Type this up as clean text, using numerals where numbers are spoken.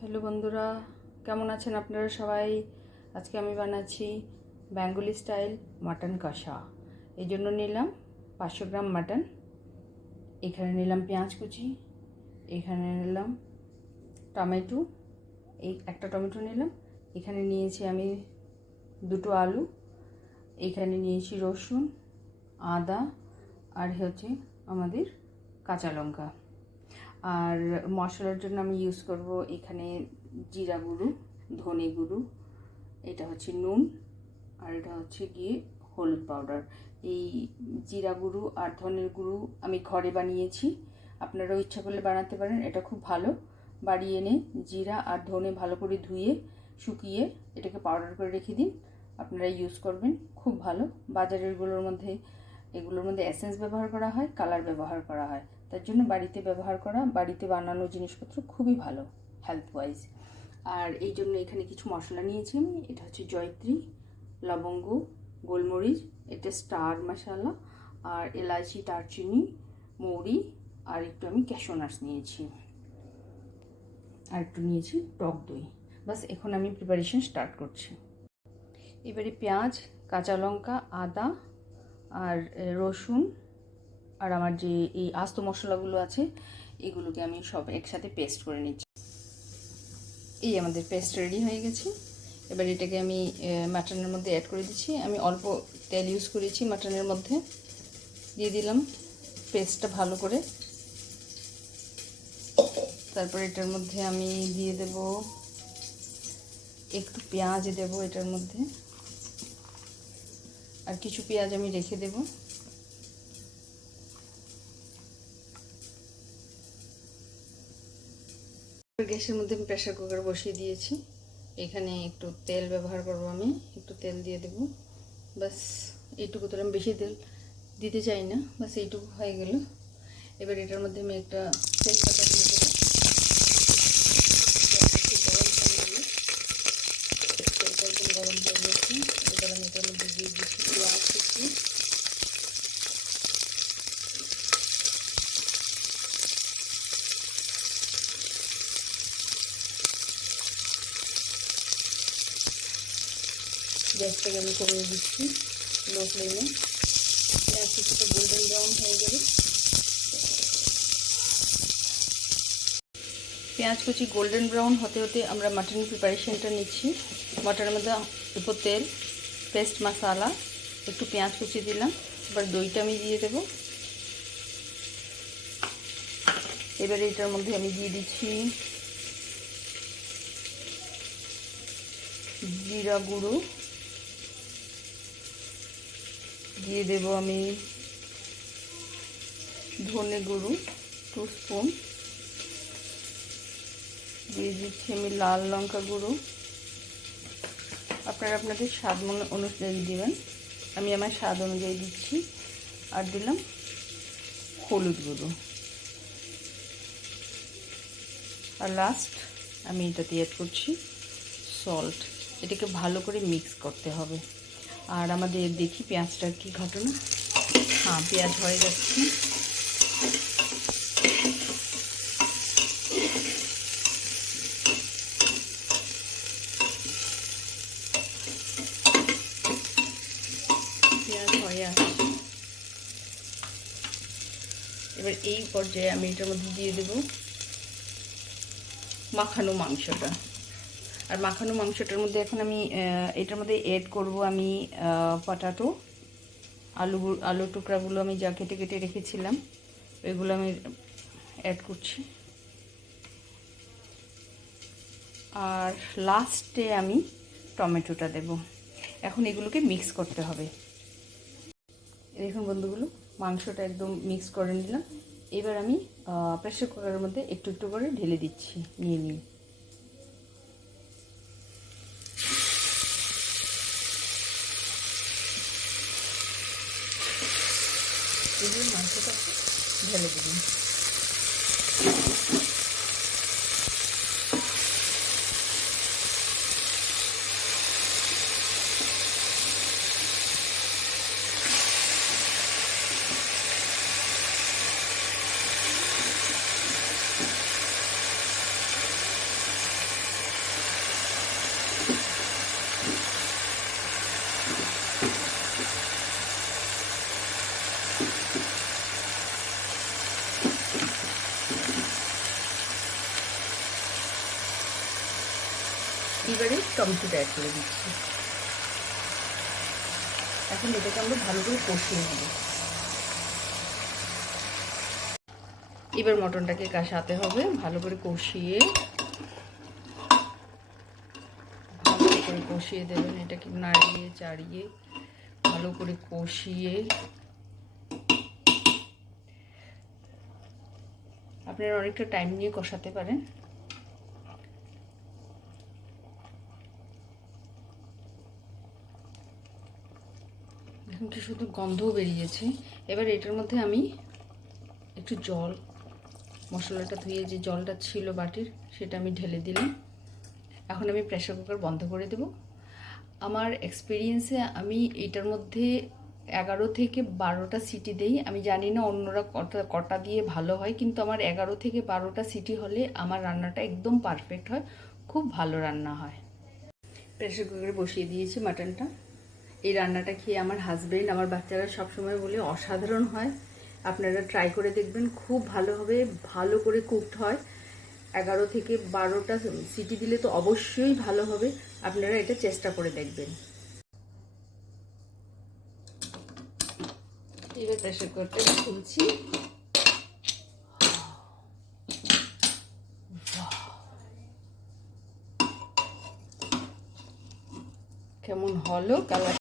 Hello বন্ধুরা, কেমন আছেন আপনারা সবাই? আজকে আমি বানাচ্ছি বেঙ্গলি স্টাইল মাটন কষা। এই জন্য নিলাম 500 গ্রাম মাটন, এখানে নিলাম পেঁয়াজ কুচি, এখানে নিলাম টমেটো, এই একটা টমেটো নিলাম, এখানে নিয়েছি আমি দুটো আলু, এখানে নিয়েছি রসুন, আদা, আর হচ্ছে আমাদের কাঁচা লঙ্কা। আর মশলার জন্য আমি ইউজ করব এখানে জিরা গুঁড়ো, ধনে গুঁড়ো, এটা হচ্ছে নুন, আর এটা হচ্ছে গিয়ে হলুদ পাউডার। এই জিরা গুঁড়ো আর ধনের গুঁড়ো আমি ঘরে বানিয়েছি, আপনারাও ইচ্ছা করলে বানাতে পারেন। এটা খুব ভালো, বাড়ি এনে জিরা আর ধনে ভালো করে ধুয়ে শুকিয়ে এটাকে পাউডার করে রেখে দিন, আপনারা ইউজ করবেন, খুব ভালো। এগুলোর মধ্যে এসেন্স ব্যবহার করা হয়, কালার ব্যবহার করা হয়, তার জন্য বাড়িতে ব্যবহার করা, বাড়িতে বানানো জিনিসপত্র খুবই ভালো হেলথ ওয়াইজ। আর এই জন্য এখানে কিছু মশলা নিয়েছি আমি, এটা হচ্ছে জয়ত্রী, লবঙ্গ, গোলমরিচ, এটা স্টার মশলা, আর এলাচি, দারচিনি, মৌরি, আর একটু আমি ক্যাশু নাটস নিয়েছি, আর একটু নিয়েছি টক দই। বাস এখন আমি প্রিপারেশন স্টার্ট করছি। এবারে পেঁয়াজ, কাঁচা লঙ্কা, আদা আর রসুন আর আমার যে এই আস্ত মশলাগুলো আছে এগুলোকে আমি সব একসাথে পেস্ট করে নিচ্ছি। এই আমাদের পেস্ট রেডি হয়ে গেছে। এবার এটাকে আমি মাটনের মধ্যে অ্যাড করে দিচ্ছি। আমি অল্প তেল ইউজ করেছি মাটনের মধ্যে, দিয়ে দিলাম পেস্টটা ভালো করে। তারপর এটার মধ্যে আমি দিয়ে দেব একটু পেঁয়াজ দেব এটার মধ্যে, আর কিছু পেঁয়াজ আমি রেখে দেব। গ্যাসের মধ্যে আমি প্রেসার কুকার বসিয়ে দিয়েছি, এখানে একটু তেল ব্যবহার করব, আমি একটু তেল দিয়ে দেব। বাস এইটুকু, তো আমি বেশি তেল দিতে চাই না, বাস এইটুকু হয়ে গেল। এবার এটার মধ্যে আমি একটা তেজপাতা দিয়ে দেবো। তেলটা একদম গরম হয়ে গেছে। এবার আমি এটার মধ্যে দিয়ে দিচ্ছি পেঁয়াজ কুচি, গ্যাসটাকে আমি কমিয়ে দিচ্ছি লো ফ্লেমে। পেঁয়াজ কিছুটা গোল্ডেন ব্রাউন হয়ে গেলে, পেঁয়াজ কুচি গোল্ডেন ব্রাউন হতে হতে আমরা মাটনের প্রিপারেশনটা নিচ্ছি। মাটনের মধ্যে উপর তেল, পেস্ট মশলা, একটু পেঁয়াজ কুচি দিলাম, এবার দইটা আমি দিয়ে দেব। এবারে এটার মধ্যে আমি দিয়ে দিচ্ছি জিরা গুঁড়ো, দিয়ে দেব আমি ধনে গুঁড়ো 2 স্পুন, দিয়ে দিচ্ছি আমি লাল লঙ্কা গুঁড়ো, আপনারা আপনাদের স্বাদ অনুযায়ী দেবেন, আমি আমার স্বাদ অনুযায়ী দিচ্ছি। আর দিলাম হলুদ গুঁড়ো, আর লাস্ট আমি এটাতে অ্যাড করছি সল্ট। এটাকে ভালো করে মিক্স করতে হবে। আর আমাদের দেখি পেঁয়াজটার কি ঘটনা। হ্যাঁ, পেঁয়াজ হয়ে যাচ্ছে। পেঁয়াজ হয়ে আসছে। এবার এই পর্যায়ে আমি এটার মধ্যে দিয়ে দেব মাখানো মাংসটা। আর মাখানো মাংসটার মধ্যে এখন আমি এটার মধ্যে অ্যাড করব আমি পটাটো, আলু টুকরাগুলো আমি যা কেটে কেটে রেখেছিলাম ওইগুলো আমি অ্যাড করছি। আর লাস্টে আমি টমেটোটা দেব। এখন এগুলোকে মিক্স করতে হবে। দেখুন বন্ধুগুলো, মাংসটা একদম মিক্স করে নিলাম। এবার আমি প্রেসার কুকারের মধ্যে একটু একটু করে ঢেলে দিচ্ছি নিয়ে নিয়ে। এবার মাংসটাকে ঢেলে দেবেন। এবারে টমেটোটা অ্যাড করে দিচ্ছি। এখন এটাকে আমরা ভালো করে কষিয়ে নেব। এবার মটনটাকে কষাতে হবে, ভালো করে কষিয়ে দেবেন। এটাকে নাড়িয়ে চাড়িয়ে ভালো করে কষিয়ে আপনারা অনেকটা টাইম নিয়ে কষাতে পারেন। এখন কি শুধু গন্ধও বেরিয়েছে। এবার এটার মধ্যে আমি একটু জল, মশলাটা ধুয়ে যে জলটা ছিল বাটির, সেটা আমি ঢেলে দিলাম। এখন আমি প্রেসার কুকার বন্ধ করে দেব। আমার এক্সপিরিয়েন্সে আমি এটার মধ্যে 11 থেকে 12টা সিটি দেই। আমি জানি না অন্যরা কটা দিয়ে ভালো হয়, কিন্তু আমার 11 থেকে 12টা সিটি হলে আমার রান্নাটা একদম পারফেক্ট হয়, খুব ভালো রান্না হয়। প্রেসার কুকারে বসিয়ে দিয়েছি মাটনটা। এই রান্নাটা খেয়ে আমার হাজবেন্ড, আমার বাচ্চারা সবসময় বলে অসাধারণ হয়। আপনারা ট্রাই করে দেখবেন, খুব ভালো হবে, ভালো করে কুকড হয়। 11 থেকে 12টা সিটি দিলে তো অবশ্যই ভালো হবে। আপনারা এটা চেষ্টা করে দেখবেন। এবার প্রেসার কুকারটা খুলছি। কেমন হলো কালার